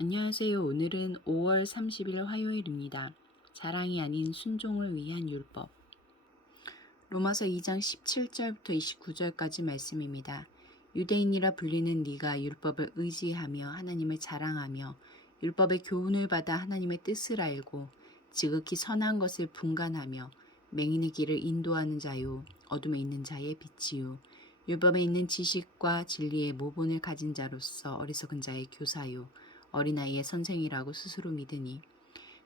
안녕하세요. 오늘은 5월 30일 화요일입니다. 자랑이 아닌 순종을 위한 율법. 로마서 2장 17절부터 29절까지 말씀입니다. 유대인이라 불리는 네가 율법을 의지하며 하나님을 자랑하며 율법의 교훈을 받아 하나님의 뜻을 알고 지극히 선한 것을 분간하며 맹인의 길을 인도하는 자요 어둠에 있는 자의 빛이요 율법에 있는 지식과 진리의 모본을 가진 자로서 어리석은 자의 교사요 어린아이의 선생이라고 스스로 믿으니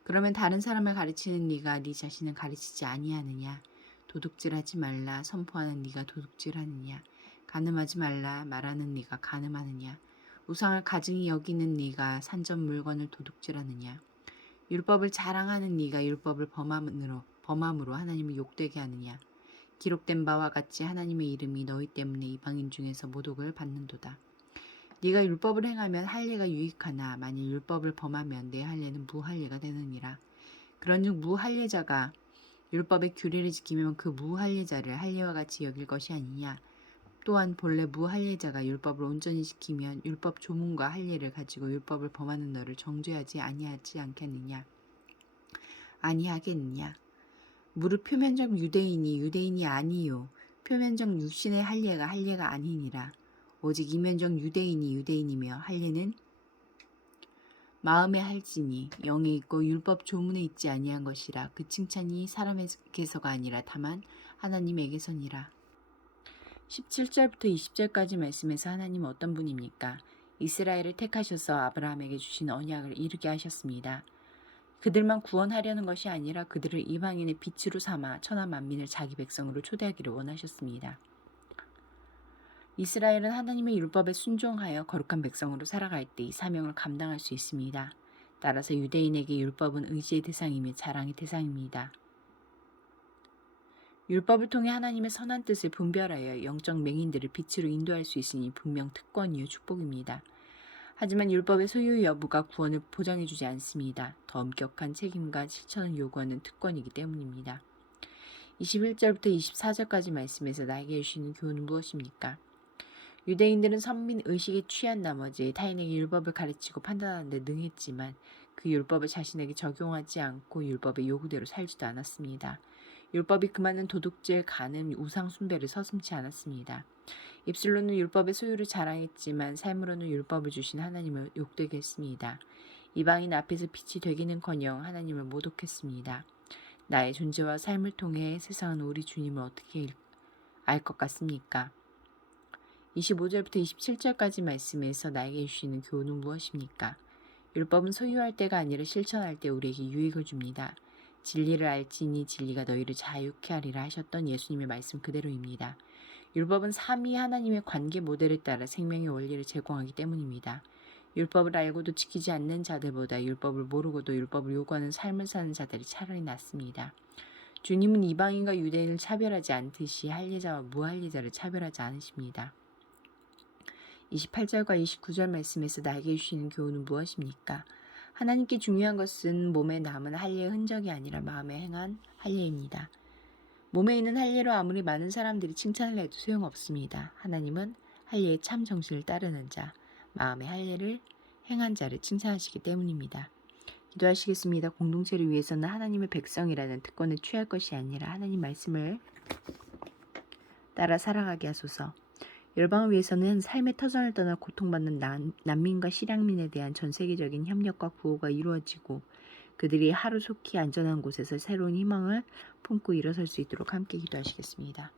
그러면 다른 사람을 가르치는 네가 네 자신을 가르치지 아니하느냐 도둑질하지 말라 선포하는 네가 도둑질하느냐 간음하지 말라 말하는 네가 간음하느냐 우상을 가증히 여기는 네가 산전 물건을 도둑질하느냐 율법을 자랑하는 네가 율법을 범함으로 하나님을 욕되게 하느냐 기록된 바와 같이 하나님의 이름이 너희 때문에 이방인 중에서 모독을 받는도다. 네가 율법을 행하면 할례가 유익하나 만일 율법을 범하면 내 할례는 무할례가 되느니라. 그런즉 무할례자가 율법의 규례를 지키면 그 무할례자를 할례와 같이 여길 것이 아니냐. 또한 본래 무할례자가 율법을 온전히 지키면 율법 조문과 할례를 가지고 율법을 범하는 너를 정죄하지 아니하겠느냐. 무릇 표면적 유대인이 유대인이 아니요 표면적 육신의 할례가 아니니라. 오직 이면적 유대인이 유대인이며 할례는 마음에 할지니 영에 있고 율법 조문에 있지 아니한 것이라. 그 칭찬이 사람에게서가 아니라 다만 하나님에게서니라. 17절부터 20절까지 말씀에서 하나님은 어떤 분입니까? 이스라엘을 택하셔서 아브라함에게 주신 언약을 이루게 하셨습니다. 그들만 구원하려는 것이 아니라 그들을 이방인의 빛으로 삼아 천하 만민을 자기 백성으로 초대하기를 원하셨습니다. 이스라엘은 하나님의 율법에 순종하여 거룩한 백성으로 살아갈 때 이 사명을 감당할 수 있습니다. 따라서 유대인에게 율법은 의지의 대상이며 자랑의 대상입니다. 율법을 통해 하나님의 선한 뜻을 분별하여 영적 맹인들을 빛으로 인도할 수 있으니 분명 특권이요 축복입니다. 하지만 율법의 소유 여부가 구원을 보장해주지 않습니다. 더 엄격한 책임과 실천을 요구하는 특권이기 때문입니다. 21절부터 24절까지 말씀에서 나에게 주시는 교훈은 무엇입니까? 유대인들은 선민 의식에 취한 나머지 타인에게 율법을 가르치고 판단하는 데 능했지만 그 율법을 자신에게 적용하지 않고 율법의 요구대로 살지도 않았습니다. 율법이 금하는 도둑질, 간음, 우상 숭배를 서슴지 않았습니다. 입술로는 율법의 소유를 자랑했지만 삶으로는 율법을 주신 하나님을 욕되게 했습니다. 이방인 앞에서 빛이 되기는커녕 하나님을 모독했습니다. 나의 존재와 삶을 통해 세상은 우리 주님을 어떻게 알 것 같습니까? 25절부터 27절까지 말씀에서 나에게 주시는 교훈은 무엇입니까? 율법은 소유할 때가 아니라 실천할 때 우리에게 유익을 줍니다. 진리를 알지니 진리가 너희를 자유케 하리라 하셨던 예수님의 말씀 그대로입니다. 율법은 삼위 하나님의 관계 모델에 따라 생명의 원리를 제공하기 때문입니다. 율법을 알고도 지키지 않는 자들보다 율법을 모르고도 율법을 요구하는 삶을 사는 자들이 차라리 낫습니다. 주님은 이방인과 유대인을 차별하지 않듯이 할례자와 무할례자를 차별하지 않으십니다. 28절과 29절 말씀에서 나에게 주시는 교훈은 무엇입니까? 하나님께 중요한 것은 몸에 남은 할례의 흔적이 아니라 마음에 행한 할례입니다. 몸에 있는 할례로 아무리 많은 사람들이 칭찬을 해도 소용없습니다. 하나님은 할례의 참 정신을 따르는 자, 마음의 할례를 행한 자를 칭찬하시기 때문입니다. 기도하시겠습니다. 공동체를 위해서는 하나님의 백성이라는 특권을 취할 것이 아니라 하나님 말씀을 따라 살아가게 하소서. 열방을 위해서는 삶의 터전을 떠나 고통받는 난민과 실향민에 대한 전 세계적인 협력과 구호가 이루어지고 그들이 하루속히 안전한 곳에서 새로운 희망을 품고 일어설 수 있도록 함께 기도하시겠습니다.